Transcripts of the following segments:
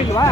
ಇಲ್ವಾ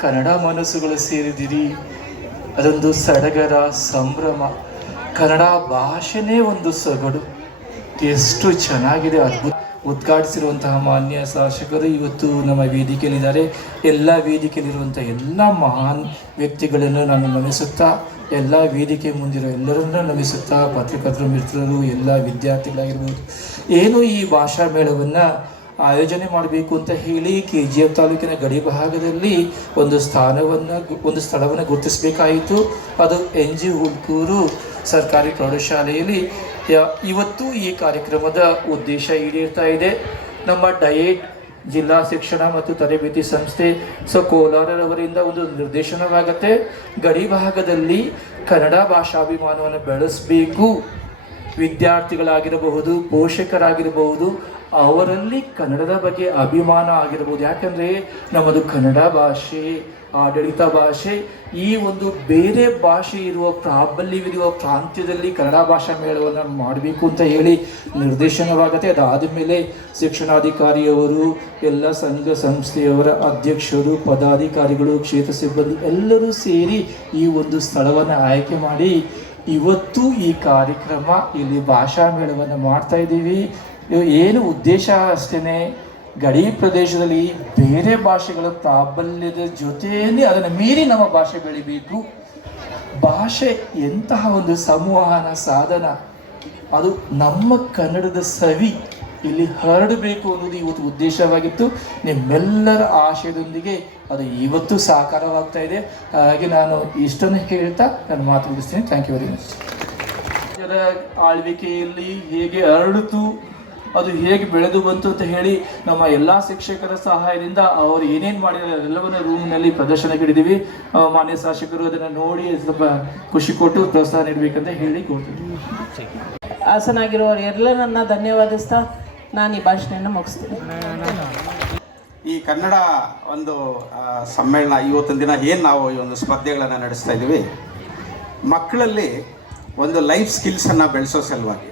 ಕನ್ನಡ ಮನಸ್ಸುಗಳು ಸೇರಿದಿರಿ, ಅದೊಂದು ಸಡಗರ ಸಂಭ್ರಮ. ಕನ್ನಡ ಭಾಷೆನೇ ಒಂದು ಸೊಗಡು. ಎಷ್ಟು ಚೆನ್ನಾಗಿದೆ ಅದ್ಭುತ. ಉದ್ಘಾಟಿಸಿರುವಂತಹ ಮಾನ್ಯ ಶಾಸಕರು ಇವತ್ತು ನಮ್ಮ ವೇದಿಕೆಯಲ್ಲಿದ್ದಾರೆ. ಎಲ್ಲ ವೇದಿಕೆಯಲ್ಲಿರುವಂಥ ಎಲ್ಲ ಮಹಾನ್ ವ್ಯಕ್ತಿಗಳನ್ನು ನಾನು ನಮಿಸುತ್ತಾ ಎಲ್ಲ ವೇದಿಕೆ ಮುಂದಿರೋ ಎಲ್ಲರನ್ನ ನಮಿಸುತ್ತಾ ಪತ್ರಕರ್ತರು ಮಿತ್ರರು, ಎಲ್ಲ ವಿದ್ಯಾರ್ಥಿಗಳಾಗಿರ್ಬೋದು. ಏನು ಈ ಭಾಷಾ ಮೇಳವನ್ನು ಆಯೋಜನೆ ಮಾಡಬೇಕು ಅಂತ ಹೇಳಿ ಕೆ ಜಿ ಎಫ್ ತಾಲೂಕಿನ ಗಡಿ ಭಾಗದಲ್ಲಿ ಒಂದು ಸ್ಥಾನವನ್ನು ಒಂದು ಸ್ಥಳವನ್ನು ಗುರುತಿಸಬೇಕಾಯಿತು. ಅದು ಎನ್ ಜಿ ಹುಡ್ಕೂರು ಸರ್ಕಾರಿ ಪ್ರೌಢಶಾಲೆಯಲ್ಲಿ. ಇವತ್ತು ಈ ಕಾರ್ಯಕ್ರಮದ ಉದ್ದೇಶ ಈಡೇರ್ತಾ ಇದೆ. ನಮ್ಮ ಡಯೇಟ್ ಜಿಲ್ಲಾ ಶಿಕ್ಷಣ ಮತ್ತು ತರಬೇತಿ ಸಂಸ್ಥೆ ಸೊ ಕೋಲಾರರವರಿಂದ ಒಂದು ನಿರ್ದೇಶನವಾಗತ್ತೆ. ಗಡಿ ಭಾಗದಲ್ಲಿ ಕನ್ನಡ ಭಾಷಾಭಿಮಾನವನ್ನು ಬೆಳೆಸಬೇಕು. ವಿದ್ಯಾರ್ಥಿಗಳಾಗಿರಬಹುದು, ಪೋಷಕರಾಗಿರಬಹುದು ಅವರಲ್ಲಿ ಕನ್ನಡದ ಬಗ್ಗೆ ಅಭಿಮಾನ ಆಗಿರ್ಬೋದು. ಯಾಕಂದರೆ ನಮ್ಮದು ಕನ್ನಡ ಭಾಷೆ, ಆಡಳಿತ ಭಾಷೆ, ಈ ಒಂದು ಬೇರೆ ಭಾಷೆ ಇರುವ ಪ್ರಾಬಲ್ಯವಿರುವ ಪ್ರಾಂತ್ಯದಲ್ಲಿ ಕನ್ನಡ ಭಾಷಾ ಮೇಳವನ್ನು ಮಾಡಬೇಕು ಅಂತ ಹೇಳಿ ನಿರ್ದೇಶನವಾಗುತ್ತೆ. ಅದಾದ ಮೇಲೆ ಶಿಕ್ಷಣಾಧಿಕಾರಿಯವರು, ಎಲ್ಲ ಸಂಘ ಸಂಸ್ಥೆಯವರ ಅಧ್ಯಕ್ಷರು, ಪದಾಧಿಕಾರಿಗಳು, ಕ್ಷೇತ್ರ ಸಿಬ್ಬಂದಿ ಎಲ್ಲರೂ ಸೇರಿ ಈ ಒಂದು ಸ್ಥಳವನ್ನು ಆಯ್ಕೆ ಮಾಡಿ ಇವತ್ತು ಈ ಕಾರ್ಯಕ್ರಮ ಇಲ್ಲಿ ಭಾಷಾ ಮೇಳವನ್ನು ಮಾಡ್ತಾ ಇದ್ದೀವಿ. ಏನು ಉದ್ದೇಶ ಅಷ್ಟೇ ಗಡಿ ಪ್ರದೇಶದಲ್ಲಿ ಬೇರೆ ಭಾಷೆಗಳ ಪ್ರಾಬಲ್ಯದ ಜೊತೆಯಲ್ಲಿ ಅದನ್ನು ಮೀರಿ ನಮ್ಮ ಭಾಷೆ ಬೆಳಿಬೇಕು. ಭಾಷೆ ಎಂತಹ ಒಂದು ಸಂವಹನ, ಸಾಧನ, ಅದು ನಮ್ಮ ಕನ್ನಡದ ಸವಿ ಇಲ್ಲಿ ಹರಡಬೇಕು ಅನ್ನೋದು ಇವತ್ತು ಉದ್ದೇಶವಾಗಿತ್ತು. ನಿಮ್ಮೆಲ್ಲರ ಆಶಯದೊಂದಿಗೆ ಅದು ಇವತ್ತು ಸಾಕಾರವಾಗ್ತಾ ಇದೆ. ಹಾಗೆ ನಾನು ಇಷ್ಟನ್ನು ಹೇಳ್ತಾ ನಾನು ಮಾತು ಮುಗಿಸ್ತೀನಿ. ಥ್ಯಾಂಕ್ ಯು ವೆರಿ ಮಚ್ ಆಳ್ವಿಕೆಯಲ್ಲಿ ಹೇಗೆ ಹರಡಿತು ಅದು ಹೇಗೆ ಬೆಳೆದು ಬಂತು ಅಂತ ಹೇಳಿ ನಮ್ಮ ಎಲ್ಲ ಶಿಕ್ಷಕರ ಸಹಾಯದಿಂದ ಅವರು ಏನೇನು ಮಾಡಿದ್ದಾರೆ ಅದೆಲ್ಲವನ್ನ ರೂಮ್ನಲ್ಲಿ ಪ್ರದರ್ಶನಕ್ಕಿಡಿದೀವಿ ಆ, ಮಾನ್ಯ ಶಾಸಕರು ಅದನ್ನು ನೋಡಿ ಸ್ವಲ್ಪ ಖುಷಿ ಕೊಟ್ಟು ಪ್ರೋತ್ಸಾಹ ನೀಡಬೇಕಂತ ಹೇಳಿ ಕೊಡ್ತೀನಿ ಹಾಸನಾಗಿರುವವರು ಎಲ್ಲರನ್ನ ಧನ್ಯವಾದಿಸ್ತಾ ನಾನು ಈ ಭಾಷಣೆಯನ್ನು ಮುಗಿಸ್ತೀನಿ. ಈ ಕನ್ನಡ ಒಂದು ಸಮ್ಮೇಳನ ಇವತ್ತಿನ ದಿನ ಏನು ನಾವು ಈ ಒಂದು ಸ್ಪರ್ಧೆಗಳನ್ನು ನಡೆಸ್ತಾ ಇದ್ದೀವಿ? ಮಕ್ಕಳಲ್ಲಿ ಒಂದು ಲೈಫ್ ಸ್ಕಿಲ್ಸನ್ನು ಬೆಳೆಸೋ ಸಲುವಾಗಿ.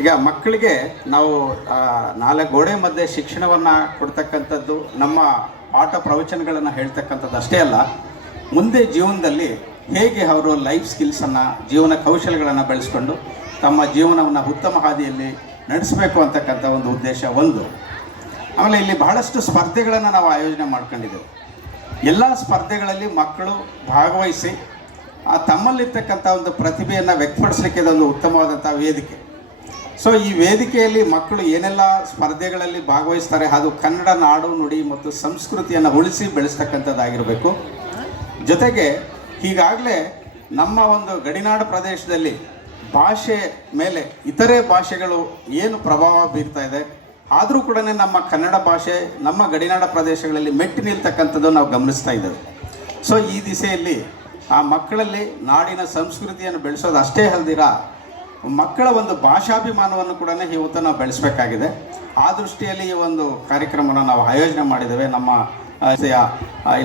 ಈಗ ಮಕ್ಕಳಿಗೆ ನಾವು ನಾಲ್ಕು ಗೋಡೆ ಮಧ್ಯೆ ಶಿಕ್ಷಣವನ್ನು ಕೊಡ್ತಕ್ಕಂಥದ್ದು, ನಮ್ಮ ಪಾಠ ಪ್ರವಚನಗಳನ್ನು ಹೇಳ್ತಕ್ಕಂಥದ್ದು ಅಷ್ಟೇ ಅಲ್ಲ, ಮುಂದೆ ಜೀವನದಲ್ಲಿ ಹೇಗೆ ಅವರು ಲೈಫ್ ಸ್ಕಿಲ್ಸನ್ನು ಜೀವನ ಕೌಶಲ್ಯಗಳನ್ನು ಬೆಳೆಸ್ಕೊಂಡು ತಮ್ಮ ಜೀವನವನ್ನು ಉತ್ತಮ ಹಾದಿಯಲ್ಲಿ ನಡೆಸಬೇಕು ಅಂತಕ್ಕಂಥ ಒಂದು ಉದ್ದೇಶ ಒಂದು. ಆಮೇಲೆ ಇಲ್ಲಿ ಬಹಳಷ್ಟು ಸ್ಪರ್ಧೆಗಳನ್ನು ನಾವು ಆಯೋಜನೆ ಮಾಡ್ಕೊಂಡಿದ್ದೇವೆ. ಎಲ್ಲ ಸ್ಪರ್ಧೆಗಳಲ್ಲಿ ಮಕ್ಕಳು ಭಾಗವಹಿಸಿ, ಆ ತಮ್ಮಲ್ಲಿರ್ತಕ್ಕಂಥ ಒಂದು ಪ್ರತಿಭೆಯನ್ನು ವ್ಯಕ್ತಪಡಿಸಲಿಕ್ಕೆ ಇದೊಂದು ಉತ್ತಮವಾದಂಥ ವೇದಿಕೆ. ಸೊ ಈ ವೇದಿಕೆಯಲ್ಲಿ ಮಕ್ಕಳು ಏನೆಲ್ಲ ಸ್ಪರ್ಧೆಗಳಲ್ಲಿ ಭಾಗವಹಿಸ್ತಾರೆ, ಅದು ಕನ್ನಡ ನಾಡು ನುಡಿ ಮತ್ತು ಸಂಸ್ಕೃತಿಯನ್ನು ಉಳಿಸಿ ಬೆಳೆಸ್ತಕ್ಕಂಥದ್ದಾಗಿರಬೇಕು. ಜೊತೆಗೆ ಈಗಾಗಲೇ ನಮ್ಮ ಒಂದು ಗಡಿನಾಡು ಪ್ರದೇಶದಲ್ಲಿ ಭಾಷೆ ಮೇಲೆ ಇತರೆ ಭಾಷೆಗಳು ಏನು ಪ್ರಭಾವ ಬೀರ್ತಾ ಇದೆ, ಆದರೂ ಕೂಡ ನಮ್ಮ ಕನ್ನಡ ಭಾಷೆ ನಮ್ಮ ಗಡಿನಾಡ ಪ್ರದೇಶಗಳಲ್ಲಿ ಮೆಟ್ಟಿ ನಿಲ್ತಕ್ಕಂಥದ್ದು ನಾವು ಗಮನಿಸ್ತಾ ಇದ್ದೇವೆ. ಸೊ ಈ ದಿಸೆಯಲ್ಲಿ ಆ ಮಕ್ಕಳಲ್ಲಿ ನಾಡಿನ ಸಂಸ್ಕೃತಿಯನ್ನು ಬೆಳೆಸೋದು ಅಷ್ಟೇ ಅಲ್ದಿರ ಮಕ್ಕಳ ಒಂದು ಭಾಷಾಭಿಮಾನವನ್ನು ಕೂಡ ಇವತ್ತು ನಾವು ಬೆಳೆಸಬೇಕಾಗಿದೆ. ಆ ದೃಷ್ಟಿಯಲ್ಲಿ ಈ ಒಂದು ಕಾರ್ಯಕ್ರಮನ ನಾವು ಆಯೋಜನೆ ಮಾಡಿದ್ದೇವೆ. ನಮ್ಮ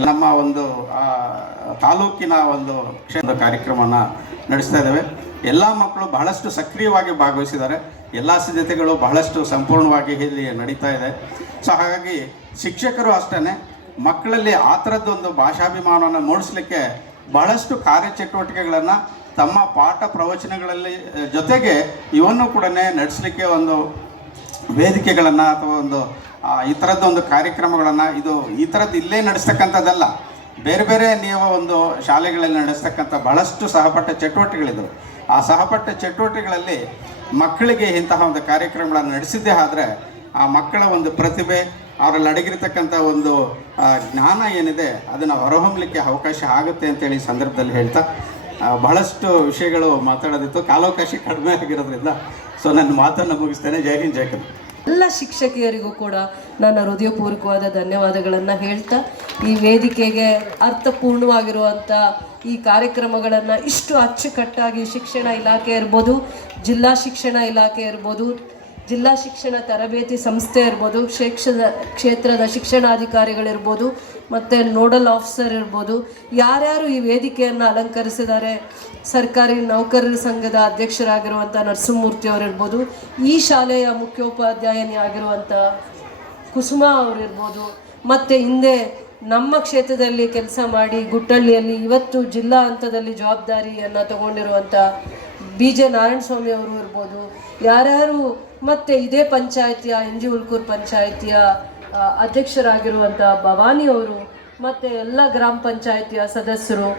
ನಮ್ಮ ಒಂದು ತಾಲೂಕಿನ ಒಂದು ಕ್ಷೇತ್ರ ಕಾರ್ಯಕ್ರಮವನ್ನು ನಡೆಸ್ತಾ ಇದ್ದೇವೆ. ಎಲ್ಲ ಮಕ್ಕಳು ಬಹಳಷ್ಟು ಸಕ್ರಿಯವಾಗಿ ಭಾಗವಹಿಸಿದ್ದಾರೆ. ಎಲ್ಲ ಸಿದ್ಧತೆಗಳು ಬಹಳಷ್ಟು ಸಂಪೂರ್ಣವಾಗಿ ಇಲ್ಲಿ ನಡೀತಾ ಇದೆ. ಸೊ, ಹಾಗಾಗಿ ಶಿಕ್ಷಕರು ಅಷ್ಟೇ ಮಕ್ಕಳಲ್ಲಿ ಆ ಥರದ್ದೊಂದು ಭಾಷಾಭಿಮಾನವನ್ನು ಮೂಡಿಸ್ಲಿಕ್ಕೆ ಬಹಳಷ್ಟು ಕಾರ್ಯಚಟುವಟಿಕೆಗಳನ್ನು ತಮ್ಮ ಪಾಠ ಪ್ರವಚನಗಳಲ್ಲಿ ಜೊತೆಗೆ ಇವನ್ನು ಕೂಡ ನಡೆಸಲಿಕ್ಕೆ ಒಂದು ವೇದಿಕೆಗಳನ್ನು ಅಥವಾ ಒಂದು ಈ ಥರದ್ದು ಒಂದು ಕಾರ್ಯಕ್ರಮಗಳನ್ನು ಇದು ಈ ಥರದ್ದು ಇಲ್ಲೇ ನಡೆಸ್ತಕ್ಕಂಥದ್ದಲ್ಲ. ಬೇರೆ ಬೇರೆ ನೀವು ಒಂದು ಶಾಲೆಗಳಲ್ಲಿ ನಡೆಸ್ತಕ್ಕಂಥ ಬಹಳಷ್ಟು ಸಹಪಠ ಚಟುವಟಿಕೆಗಳಿದ್ದವು ಆ ಸಹಪಠ ಚಟುವಟಿಕೆಗಳಲ್ಲಿ ಮಕ್ಕಳಿಗೆ ಇಂತಹ ಒಂದು ಕಾರ್ಯಕ್ರಮಗಳನ್ನು ನಡೆಸಿದ್ದೇ ಆದರೆ, ಆ ಮಕ್ಕಳ ಒಂದು ಪ್ರತಿಭೆ, ಅವರಲ್ಲಿ ಅಡಗಿರ್ತಕ್ಕಂಥ ಒಂದು ಜ್ಞಾನ ಏನಿದೆ, ಅದನ್ನು ಹೊರಹೊಮ್ಮಲಿಕ್ಕೆ ಅವಕಾಶ ಆಗುತ್ತೆ ಅಂತೇಳಿ ಈ ಸಂದರ್ಭದಲ್ಲಿ ಹೇಳ್ತಾ ಬಹಳಷ್ಟು ವಿಷಯಗಳು ಮಾತಾಡೋದಿತ್ತು. ಕಾಲಾವಕಾಶ ಕಡಿಮೆ ಆಗಿರೋದ್ರಿಂದ ಸೊ ನನ್ನ ಮಾತನ್ನು ಮುಗಿಸ್ತೇನೆ. ಜೈ ಹಿಂದ್, ಜೈ ಎಲ್ಲ ಶಿಕ್ಷಕಿಯರಿಗೂ ಕೂಡ ನನ್ನ ಹೃದಯಪೂರ್ವಕವಾದ ಧನ್ಯವಾದಗಳನ್ನು ಹೇಳ್ತಾ, ಈ ವೇದಿಕೆಗೆ ಅರ್ಥಪೂರ್ಣವಾಗಿರುವಂಥ ಈ ಕಾರ್ಯಕ್ರಮಗಳನ್ನು ಇಷ್ಟು ಅಚ್ಚುಕಟ್ಟಾಗಿ ಶಿಕ್ಷಣ ಇಲಾಖೆ ಇರ್ಬೋದು, ಜಿಲ್ಲಾ ಶಿಕ್ಷಣ ಇಲಾಖೆ ಇರ್ಬೋದು ಜಿಲ್ಲಾ ಶಿಕ್ಷಣ ತರಬೇತಿ ಸಂಸ್ಥೆ ಇರ್ಬೋದು ಕ್ಷೇತ್ರದ ಕ್ಷೇತ್ರದ ಶಿಕ್ಷಣಾಧಿಕಾರಿಗಳಿರ್ಬೋದು, ಮತ್ತು ನೋಡಲ್ ಆಫೀಸರ್ ಇರ್ಬೋದು, ಯಾರ್ಯಾರು ಈ ವೇದಿಕೆಯನ್ನು ಅಲಂಕರಿಸಿದ್ದಾರೆ, ಸರ್ಕಾರಿ ನೌಕರರ ಸಂಘದ ಅಧ್ಯಕ್ಷರಾಗಿರುವಂಥ ನರಸಿಂಹಮೂರ್ತಿ ಅವರಿರ್ಬೋದು, ಈ ಶಾಲೆಯ ಮುಖ್ಯೋಪಾಧ್ಯಾಯನಿ ಆಗಿರುವಂಥ ಕುಸುಮ ಅವರಿರ್ಬೋದು, ಮತ್ತು ಹಿಂದೆ ನಮ್ಮ ಕ್ಷೇತ್ರದಲ್ಲಿ ಕೆಲಸ ಮಾಡಿ ಗುಟ್ಟಳ್ಳಿಯಲ್ಲಿ ಇವತ್ತು ಜಿಲ್ಲಾ ಹಂತದಲ್ಲಿ ಜವಾಬ್ದಾರಿಯನ್ನು ತಗೊಂಡಿರುವಂಥ ಬಿ ಜೆ ನಾರಾಯಣಸ್ವಾಮಿ ಅವರು ಇರ್ಬೋದು, ಯಾರ್ಯಾರು ಮತ್ತು ಇದೇ ಪಂಚಾಯಿತಿಯ, ಎನ್ ಜಿ ಉಲ್ಕೂರ್ ಪಂಚಾಯಿತಿಯ ಅಧ್ಯಕ್ಷರಾಗಿರುವಂಥ ಭವಾನಿ ಅವರು, ಮತ್ತು ಎಲ್ಲ ಗ್ರಾಮ ಪಂಚಾಯಿತಿಯ ಸದಸ್ಯರು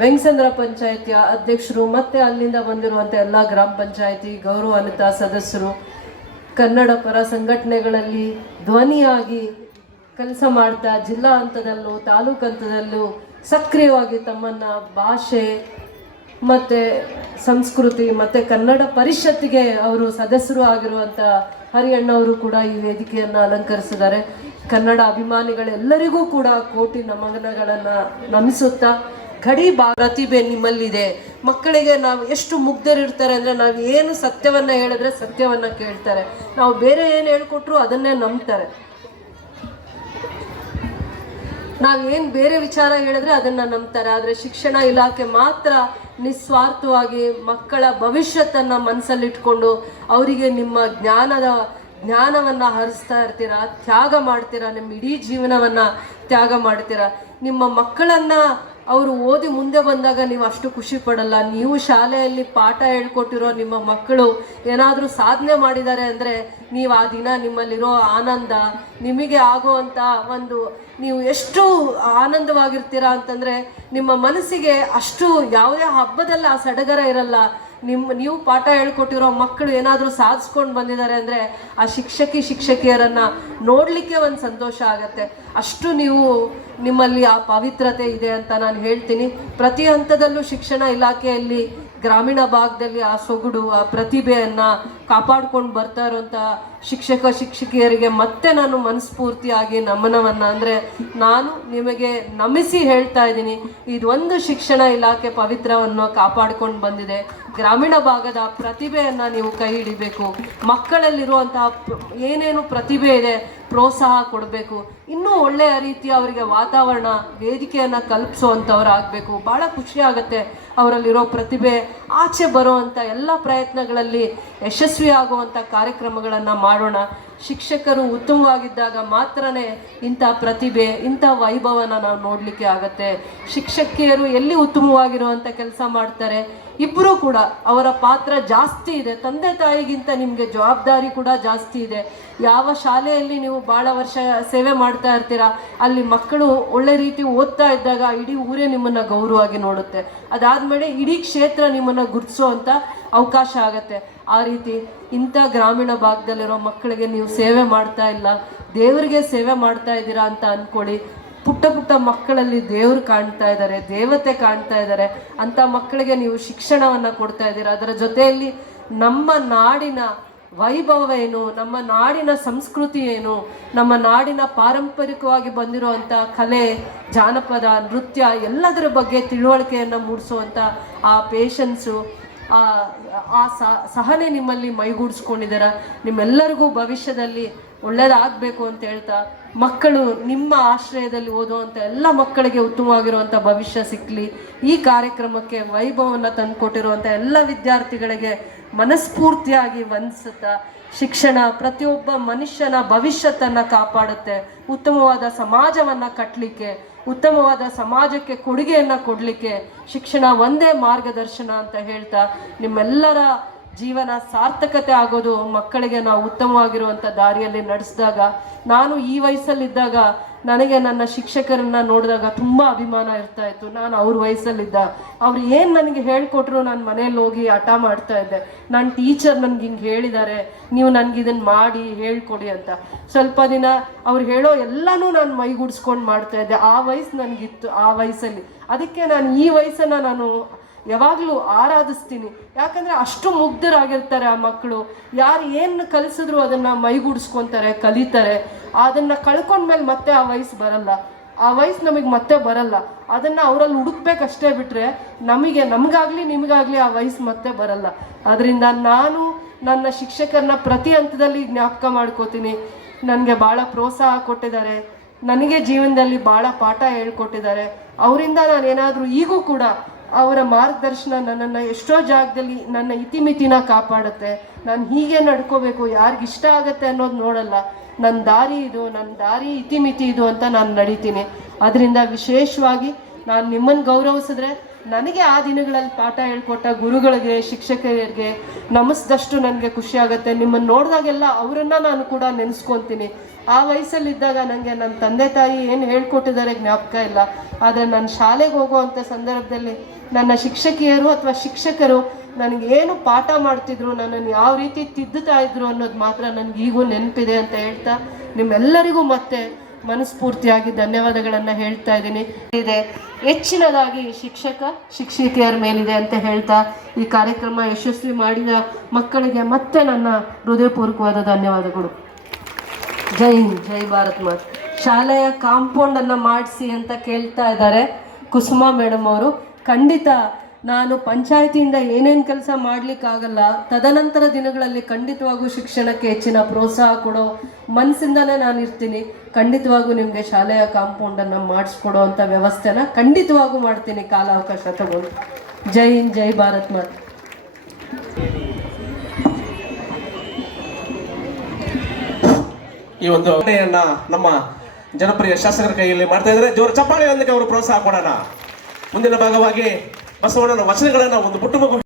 ವೆಂಗಸಂದ್ರ ಪಂಚಾಯಿತಿಯ ಅಧ್ಯಕ್ಷರು, ಮತ್ತು ಅಲ್ಲಿಂದ ಬಂದಿರುವಂಥ ಎಲ್ಲ ಗ್ರಾಮ ಪಂಚಾಯಿತಿ ಗೌರವಾನ್ವಿತ ಸದಸ್ಯರು, ಕನ್ನಡ ಪರ ಸಂಘಟನೆಗಳಲ್ಲಿ ಧ್ವನಿಯಾಗಿ ಕೆಲಸ ಮಾಡ್ತಾ ಜಿಲ್ಲಾ ಹಂತದಲ್ಲೂ, ತಾಲೂಕು ಹಂತದಲ್ಲೂ ಸಕ್ರಿಯವಾಗಿ ತಮ್ಮನ್ನು ಭಾಷೆ ಮತ್ತು ಸಂಸ್ಕೃತಿ, ಮತ್ತು ಕನ್ನಡ ಪರಿಷತ್ತಿಗೆ ಅವರು ಸದಸ್ಯರು ಆಗಿರುವಂಥ ಹರಿಯಣ್ಣವರು ಕೂಡ ಈ ವೇದಿಕೆಯನ್ನು ಅಲಂಕರಿಸಿದ್ದಾರೆ. ಕನ್ನಡ ಅಭಿಮಾನಿಗಳೆಲ್ಲರಿಗೂ ಕೂಡ ಕೋಟಿ ನಮನಗಳನ್ನು ನಮಿಸುತ್ತಾ ಗಡಿ ಪ್ರತಿಭೆ ನಿಮ್ಮಲ್ಲಿದೆ. ಮಕ್ಕಳಿಗೆ ನಾವು ಎಷ್ಟು ಮುಗ್ಧರಿರ್ತಾರೆ ಅಂದರೆ ನಾವು ಏನು ಸತ್ಯವನ್ನು ಹೇಳಿದ್ರೆ ಸತ್ಯವನ್ನು ಕೇಳ್ತಾರೆ. ನಾವು ಬೇರೆ ಏನು ಹೇಳ್ಕೊಟ್ರು ಅದನ್ನೇ ನಂಬ್ತಾರೆ. ನಾವೇನು ಬೇರೆ ವಿಚಾರ ಹೇಳಿದ್ರೆ ಅದನ್ನು ನಂಬ್ತಾರೆ. ಆದರೆ ಶಿಕ್ಷಣ ಇಲಾಖೆ ಮಾತ್ರ ನಿಸ್ವಾರ್ಥವಾಗಿ ಮಕ್ಕಳ ಭವಿಷ್ಯತ್ತನ್ನು ಮನಸ್ಸಲ್ಲಿಟ್ಕೊಂಡು ಅವರಿಗೆ ನಿಮ್ಮ ಜ್ಞಾನದ ಜ್ಞಾನವನ್ನು ಹರಿಸ್ತಾ ಇರ್ತೀರಾ, ತ್ಯಾಗ ಮಾಡ್ತೀರಾ, ನಿಮ್ಮ ಇಡೀ ಜೀವನವನ್ನು ತ್ಯಾಗ ಮಾಡ್ತೀರಾ, ನಿಮ್ಮ ಮಕ್ಕಳನ್ನು ಅವರು ಓದಿ ಮುಂದೆ ಬಂದಾಗ ನೀವು ಅಷ್ಟು ಖುಷಿ ಪಡಲ್ಲ. ನೀವು ಶಾಲೆಯಲ್ಲಿ ಪಾಠ ಹೇಳ್ಕೊಟ್ಟಿರೋ ನಿಮ್ಮ ಮಕ್ಕಳು ಏನಾದರೂ ಸಾಧನೆ ಮಾಡಿದ್ದಾರೆ ಅಂದರೆ ನೀವು ಆ ದಿನ ನಿಮ್ಮಲ್ಲಿರೋ ಆನಂದ, ನಿಮಗೆ ಆಗುವಂಥ ಒಂದು ನೀವು ಎಷ್ಟು ಆನಂದವಾಗಿರ್ತೀರಾ ಅಂತಂದರೆ ನಿಮ್ಮ ಮನಸ್ಸಿಗೆ ಅಷ್ಟು ಯಾವುದೇ ಹಬ್ಬದಲ್ಲಿ ಆ ಸಡಗರ ಇರಲ್ಲ. ನಿಮ್ಮ ನೀವು ಪಾಠ ಹೇಳ್ಕೊಟ್ಟಿರೋ ಮಕ್ಕಳು ಏನಾದರೂ ಸಾಧಿಸ್ಕೊಂಡು ಬಂದಿದ್ದಾರೆ ಅಂದರೆ ಆ ಶಿಕ್ಷಕಿ, ಶಿಕ್ಷಕಿಯರನ್ನು ನೋಡಲಿಕ್ಕೆ ಒಂದು ಸಂತೋಷ ಆಗುತ್ತೆ. ಅಷ್ಟು ನೀವು ನಿಮ್ಮಲ್ಲಿ ಆ ಪವಿತ್ರತೆ ಇದೆ ಅಂತ ನಾನು ಹೇಳ್ತೀನಿ. ಪ್ರತಿ ಹಂತದಲ್ಲೂ ಶಿಕ್ಷಣ ಇಲಾಖೆಯಲ್ಲಿ, ಗ್ರಾಮೀಣ ಭಾಗದಲ್ಲಿ ಆ ಸೊಗಡು, ಆ ಪ್ರತಿಭೆಯನ್ನು ಕಾಪಾಡ್ಕೊಂಡು ಬರ್ತಾ ಇರುವಂಥ ಶಿಕ್ಷಕ, ಶಿಕ್ಷಕಿಯರಿಗೆ ಮತ್ತೆ ನಾನು ಮನಸ್ಫೂರ್ತಿಯಾಗಿ ನಮನವನ್ನು ಅಂದರೆ ನಾನು ನಿಮಗೆ ನಮಿಸಿ ಹೇಳ್ತಾ ಇದ್ದೀನಿ ಇದೊಂದು ಶಿಕ್ಷಣ ಇಲಾಖೆ ಪವಿತ್ರವನ್ನು ಕಾಪಾಡ್ಕೊಂಡು ಬಂದಿದೆ. ಗ್ರಾಮೀಣ ಭಾಗದ ಪ್ರತಿಭೆಯನ್ನು ನೀವು ಕೈ ಹಿಡಿಬೇಕು. ಮಕ್ಕಳಲ್ಲಿರುವಂತಹ ಏನೇನು ಪ್ರತಿಭೆ ಇದೆ, ಪ್ರೋತ್ಸಾಹ ಕೊಡಬೇಕು. ಇನ್ನೂ ಒಳ್ಳೆಯ ರೀತಿಯ ಅವರಿಗೆ ವಾತಾವರಣ, ವೇದಿಕೆಯನ್ನು ಕಲ್ಪಿಸುವಂಥವ್ರು ಆಗಬೇಕು ಭಾಳ ಖುಷಿ ಆಗುತ್ತೆ ಅವರಲ್ಲಿರೋ ಪ್ರತಿಭೆ, ಆಚೆ ಬರುವಂಥ ಎಲ್ಲ ಪ್ರಯತ್ನಗಳಲ್ಲಿ ಯಶಸ್ವಿ ಆಗುವಂಥ ಕಾರ್ಯಕ್ರಮಗಳನ್ನು ಮಾಡೋಣ. ಶಿಕ್ಷಕರು ಉತ್ತಮವಾಗಿದ್ದಾಗ ಮಾತ್ರನೇ ಇಂಥ ಪ್ರತಿಭೆ, ಇಂಥ ವೈಭವನ ನಾವು ನೋಡಲಿಕ್ಕೆ ಆಗತ್ತೆ. ಶಿಕ್ಷಕಿಯರು ಎಲ್ಲಿ ಉತ್ತಮವಾಗಿರುವಂಥ ಕೆಲಸ ಮಾಡ್ತಾರೆ ಇಬ್ಬರೂ ಕೂಡ ಅವರ ಪಾತ್ರ ಜಾಸ್ತಿ ಇದೆ. ತಂದೆ ತಾಯಿಗಿಂತ ನಿಮಗೆ ಜವಾಬ್ದಾರಿ ಕೂಡ ಜಾಸ್ತಿ ಇದೆ. ಯಾವ ಶಾಲೆಯಲ್ಲಿ ನೀವು ಭಾಳ ವರ್ಷ ಸೇವೆ ಮಾಡ್ತಾ ಇರ್ತೀರಾ, ಅಲ್ಲಿ ಮಕ್ಕಳು ಒಳ್ಳೆ ರೀತಿ ಓದ್ತಾ ಇದ್ದಾಗ ಇಡೀ ಊರೇ ನಿಮ್ಮನ್ನು ಗೌರವವಾಗಿ ನೋಡುತ್ತೆ. ಅದಾದಮೇಲೆ ಇಡೀ ಕ್ಷೇತ್ರ ನಿಮ್ಮನ್ನು ಗುರುತಿಸುವಂಥ ಅವಕಾಶ ಆಗುತ್ತೆ. ಆ ರೀತಿ ಇಂಥ ಗ್ರಾಮೀಣ ಭಾಗದಲ್ಲಿರೋ ಮಕ್ಕಳಿಗೆ ನೀವು ಸೇವೆ ಮಾಡ್ತಾ ಇಲ್ಲ, ದೇವರಿಗೆ ಸೇವೆ ಮಾಡ್ತಾ ಇದ್ದೀರಾ ಅಂತ ಅಂದ್ಕೊಳ್ಳಿ ಪುಟ್ಟ ಪುಟ್ಟ ಮಕ್ಕಳಲ್ಲಿ ದೇವರು ಕಾಣ್ತಾ ಇದ್ದಾರೆ, ದೇವತೆ ಕಾಣ್ತಾ ಇದ್ದಾರೆ, ಅಂಥ ಮಕ್ಕಳಿಗೆ ನೀವು ಶಿಕ್ಷಣವನ್ನು ಕೊಡ್ತಾ ಇದ್ದೀರಾ? ಅದರ ಜೊತೆಯಲ್ಲಿ ನಮ್ಮ ನಾಡಿನ ವೈಭವ ಏನು? ನಮ್ಮ ನಾಡಿನ ಸಂಸ್ಕೃತಿ ಏನು? ನಮ್ಮ ನಾಡಿನ ಪಾರಂಪರಿಕವಾಗಿ ಬಂದಿರುವಂಥ ಕಲೆ, ಜಾನಪದ, ನೃತ್ಯ ಎಲ್ಲದರ ಬಗ್ಗೆ ತಿಳುವಳಿಕೆಯನ್ನು ಮೂಡಿಸುವಂಥ ಆ ಪೇಷನ್ಸು ಆ ಆ ಸಹನೆ ನಿಮ್ಮಲ್ಲಿ ಮೈಗೂಡಿಸ್ಕೊಂಡಿದ್ದೀರ. ನಿಮ್ಮೆಲ್ಲರಿಗೂ ಭವಿಷ್ಯದಲ್ಲಿ ಒಳ್ಳೇದಾಗಬೇಕು ಅಂತ ಹೇಳ್ತಾ, ಮಕ್ಕಳು ನಿಮ್ಮ ಆಶ್ರಯದಲ್ಲಿ ಓದುವಂಥ ಎಲ್ಲ ಮಕ್ಕಳಿಗೆ ಉತ್ತಮವಾಗಿರುವಂಥ ಭವಿಷ್ಯ ಸಿಕ್ಕಲಿ ಈ ಕಾರ್ಯಕ್ರಮಕ್ಕೆ ವೈಭವವನ್ನು ತಂದುಕೊಟ್ಟಿರುವಂಥ ಎಲ್ಲ ವಿದ್ಯಾರ್ಥಿಗಳಿಗೆ ಮನಸ್ಫೂರ್ತಿಯಾಗಿ ವಂದಿಸುತ್ತಾ, ಶಿಕ್ಷಣ ಪ್ರತಿಯೊಬ್ಬ ಮನುಷ್ಯನ ಭವಿಷ್ಯತ್ತನ್ನು ಕಾಪಾಡುತ್ತೆ. ಉತ್ತಮವಾದ ಸಮಾಜವನ್ನು ಕಟ್ಟಲಿಕ್ಕೆ ಉತ್ತಮವಾದ ಸಮಾಜಕ್ಕೆ ಕೊಡುಗೆಯನ್ನು ಕೊಡಲಿಕ್ಕೆ ಶಿಕ್ಷಣ ಒಂದೇ ಮಾರ್ಗದರ್ಶನ ಅಂತ ಹೇಳ್ತಾ ನಿಮ್ಮೆಲ್ಲರ ಜೀವನ ಸಾರ್ಥಕತೆ ಆಗೋದು ಮಕ್ಕಳಿಗೆ ನಾವು ಉತ್ತಮವಾಗಿರುವಂಥ ದಾರಿಯಲ್ಲಿ ನಡೆಸಿದಾಗ, ನಾನು ಈ ವಯಸ್ಸಲ್ಲಿದ್ದಾಗ ನನಗೆ ನನ್ನ ಶಿಕ್ಷಕರನ್ನ ನೋಡಿದಾಗ ತುಂಬ ಅಭಿಮಾನ ಇರ್ತಾ ಇತ್ತು. ನಾನು ಅವ್ರ ವಯಸ್ಸಲ್ಲಿದ್ದ. ಅವ್ರು ಏನು ನನಗೆ ಹೇಳ್ಕೊಟ್ರು ನಾನು ಮನೇಲಿ ಹೋಗಿ ಹಠ ಮಾಡ್ತಾ ಇದ್ದೆ. ನನ್ನ ಟೀಚರ್ ನನ್ಗೆ ಹಿಂಗೆ ಹೇಳಿದ್ದಾರೆ ನೀವು ನನಗೆ ಇದನ್ನು ಮಾಡಿ ಹೇಳ್ಕೊಡಿ ಅಂತ. ಸ್ವಲ್ಪ ದಿನ ಅವ್ರು ಹೇಳೋ ಎಲ್ಲನೂ ನಾನು ಮೈಗೂಡಿಸ್ಕೊಂಡು ಮಾಡ್ತಾ ಇದ್ದೆ. ಆ ವಯಸ್ಸು ನನಗಿತ್ತು, ಆ ವಯಸ್ಸಲ್ಲಿ. ಅದಕ್ಕೆ ನಾನು ಈ ವಯಸ್ಸನ್ನು ನಾನು ಯಾವಾಗಲೂ ಆರಾಧಿಸ್ತೀನಿ. ಯಾಕಂದರೆ ಅಷ್ಟು ಮುಗ್ಧರಾಗಿರ್ತಾರೆ ಆ ಮಕ್ಕಳು. ಯಾರು ಏನು ಕಲಿಸಿದ್ರು ಅದನ್ನು ಮೈಗೂಡಿಸ್ಕೊತಾರೆ, ಕಲಿತಾರೆ. ಅದನ್ನು ಕಳ್ಕೊಂಡ್ಮೇಲೆ ಮತ್ತೆ ಆ ವಯಸ್ಸು ಬರಲ್ಲ. ಆ ವಯಸ್ಸು ನಮಗೆ ಮತ್ತೆ ಬರಲ್ಲ. ಅದನ್ನು ಅವರಲ್ಲಿ ಹುಡುಕ್ಬೇಕಷ್ಟೇ ಬಿಟ್ಟರೆ ನಮಗೆ, ನಮಗಾಗಲಿ, ನಿಮಗಾಗಲಿ ಆ ವಯಸ್ಸು ಮತ್ತೆ ಬರಲ್ಲ. ಅದರಿಂದ ನಾನು ನನ್ನ ಶಿಕ್ಷಕರನ್ನ ಪ್ರತಿ ಹಂತದಲ್ಲಿ ಜ್ಞಾಪಕ ಮಾಡ್ಕೋತೀನಿ. ನನಗೆ ಭಾಳ ಪ್ರೋತ್ಸಾಹ ಕೊಟ್ಟಿದ್ದಾರೆ. ನನಗೆ ಜೀವನದಲ್ಲಿ ಭಾಳ ಪಾಠ ಹೇಳ್ಕೊಟ್ಟಿದ್ದಾರೆ. ಅವರಿಂದ ನಾನು ಏನಾದರೂ ಈಗೂ ಕೂಡ ಅವರ ಮಾರ್ಗದರ್ಶನ ನನ್ನನ್ನು ಎಷ್ಟೋ ಜಾಗದಲ್ಲಿ ನನ್ನ ಇತಿಮಿತಿನ ಕಾಪಾಡುತ್ತೆ. ನಾನು ಹೀಗೆ ನಡ್ಕೋಬೇಕು ಯಾರಿಗೆ ಇಷ್ಟ ಆಗುತ್ತೆ ಅನ್ನೋದು ನೋಡಲ್ಲ. ನನ್ನ ದಾರಿ ಇದು ನನ್ನ ದಾರಿ ಇತಿಮಿತಿ ಇದು ಅಂತ ನಾನು ನಡೀತೀನಿ. ಅದರಿಂದ ವಿಶೇಷವಾಗಿ ನಾನು ನಿಮ್ಮನ್ನು ಗೌರವಿಸಿದ್ರೆ ನನಗೆ ಆ ದಿನಗಳಲ್ಲಿ ಪಾಠ ಹೇಳ್ಕೊಟ್ಟ ಗುರುಗಳಿಗೆ, ಶಿಕ್ಷಕರಿಗೆ ನಮಿಸ್ದಷ್ಟು ನನಗೆ ಖುಷಿ ಆಗುತ್ತೆ ನಿಮ್ಮನ್ನು ನೋಡಿದಾಗೆಲ್ಲ ಅವರನ್ನು ನಾನು ಕೂಡ ನೆನೆಸ್ಕೊತೀನಿ. ಆ ವಯಸ್ಸಲ್ಲಿದ್ದಾಗ ನನಗೆ ನನ್ನ ತಂದೆ ತಾಯಿ ಏನು ಹೇಳ್ಕೊಟ್ಟಿದ್ದಾರೆ ಜ್ಞಾಪಕ ಇಲ್ಲ. ಆದರೆ ನಾನು ಶಾಲೆಗೆ ಹೋಗುವಂಥ ಸಂದರ್ಭದಲ್ಲಿ ನನ್ನ ಶಿಕ್ಷಕಿಯರು ಅಥವಾ ಶಿಕ್ಷಕರು ನನಗೇನು ಪಾಠ ಮಾಡ್ತಿದ್ರು, ನನ್ನನ್ನು ಯಾವ ರೀತಿ ತಿದ್ದುತ್ತಾ ಇದ್ರು ಅನ್ನೋದು ಮಾತ್ರ ನನಗೀಗೂ ನೆನಪಿದೆ ಅಂತ ಹೇಳ್ತಾ ನಿಮ್ಮೆಲ್ಲರಿಗೂ ಮತ್ತೆ ಮನಸ್ಫೂರ್ತಿಯಾಗಿ ಧನ್ಯವಾದಗಳನ್ನು ಹೇಳ್ತಾ ಇದ್ದೀನಿ. ಇದೆ. ಹೆಚ್ಚಿನದಾಗಿ ಶಿಕ್ಷಕ, ಶಿಕ್ಷಕಿಯರ ಮೇಲಿದೆ ಅಂತ ಹೇಳ್ತಾ ಈ ಕಾರ್ಯಕ್ರಮ ಯಶಸ್ವಿ ಮಾಡಿದ ಮಕ್ಕಳಿಗೆ ಮತ್ತೆ ನನ್ನ ಹೃದಯಪೂರ್ವಕವಾದ ಧನ್ಯವಾದಗಳು. ಜೈ ಜೈ ಭಾರತ್ ಮಾತ್. ಶಾಲೆಯ ಕಾಂಪೌಂಡನ್ನು ಮಾಡಿಸಿ ಅಂತ ಕೇಳ್ತಾ ಇದ್ದಾರೆ ಕುಸುಮಾ ಮೇಡಮ್ ಅವರು. ಖಂಡಿತ ನಾನು ಪಂಚಾಯಿತಿಯಿಂದ ಏನೇನು ಕೆಲಸ ಮಾಡಲಿಕ್ಕಾಗಲ್ಲ, ತದನಂತರ ದಿನಗಳಲ್ಲಿ ಖಂಡಿತವಾಗೂ ಶಿಕ್ಷಣಕ್ಕೆ ಹೆಚ್ಚಿನ ಪ್ರೋತ್ಸಾಹ ಕೊಡೋ ಮನಸ್ಸಿಂದನೇ ನಾನು ಇರ್ತೀನಿ ಖಂಡಿತವಾಗೂ ನಿಮಗೆ ಶಾಲೆಯ ಕಾಂಪೌಂಡನ್ನು ಮಾಡಿಸ್ಕೊಡೋ ಅಂಥ ವ್ಯವಸ್ಥೆನ ಖಂಡಿತವಾಗೂ ಮಾಡ್ತೀನಿ ಕಾಲಾವಕಾಶ ತಗೊಂಡು. ಜೈ ಹಿಂದ್, ಜೈ ಭಾರತ್ ಮಾತ್. ಈ ಒಂದು ನಮ್ಮ ಜನಪ್ರಿಯ ಶಾಸಕರ ಕೈಯಲ್ಲಿ ಮಾಡ್ತಾ ಇದ್ದಾರೆ. ಜೋರು ಚಪ್ಪಾಳೆಯೊಂದಿಗೆ ಅವರು ಪ್ರೋತ್ಸಾಹ ಕೊಡೋಣ. ಮುಂದಿನ ಭಾಗವಾಗಿ ಬಸವಣ್ಣನ ವಚನಗಳನ್ನ ಒಂದು ಪುಟ್ಟ